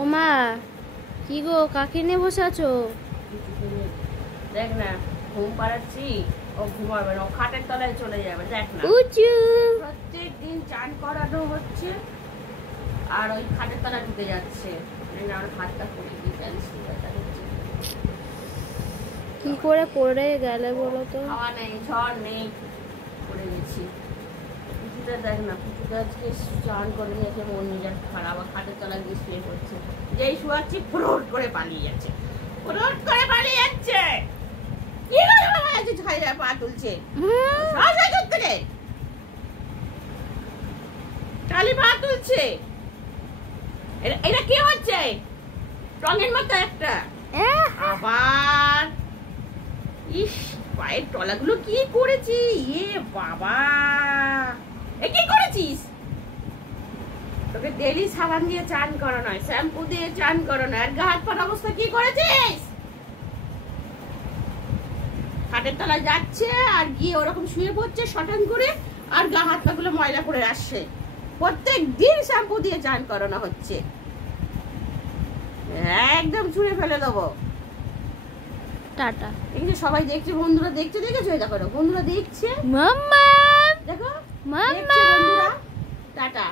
ওমা কি গো, কাকে নিয়ে বসে আছো? দেখ না, ঘুম পাড়াচ্ছি, ও ঘুমাবে না, ও খাটের তলায় চলে যাবে। দেখ না, প্রত্যেক দিন চান করানো হচ্ছে আর ওই খাটের তলায় ঢুকে যাচ্ছে। আমার হাতটা পড়ে দিয়ে কি করে পড়ে গেলে বলো তো? খাওয়া নেই, ঝড় নেই, পড়ে গেছি। পুচুটা দেখ না, পুচুটা আজকে চান করে নিয়েছে, মন মেজাজ খারাপ, খাটের তলায় গিয়ে শুয়ে পড়ছে। যেই শুয়াচ্ছি ফ্রোট করে পালিয়ে যাচ্ছে, ফ্রোট করে পালিয়ে যাচ্ছে। পা তুলছে কালি, পা তুলছে। এটা কি হচ্ছে? রঙের মতো একটা আবার। ইস, পায়ের তলাগুলো কি করেছি! এ বাবা, এ কি করেছিস? তোকে ডেইলি সাবান দিয়ে চান করানো হয়, শ্যাম্পু দিয়ে চান করানো, আর গা হাত পার অবস্থা কি করেছিস? খাটের তলায় যাচ্ছে আর গিয়ে ওরকম শুয়ে পড়ছে শটান করে, আর গা হাত পা গুলো ময়লা করে আসছে। প্রত্যেক দিন শ্যাম্পু দিয়ে চান করানো হচ্ছে। একদম ছুঁড়ে ফেলে দেবো। টাটা। এই যে সবাই দেখছে, বন্ধুরা দেখছে, দেখেছো? দেখো বন্ধুরা দেখছে, মাম্মা দেখো মাম্মা। বন্ধুরা। টাটা।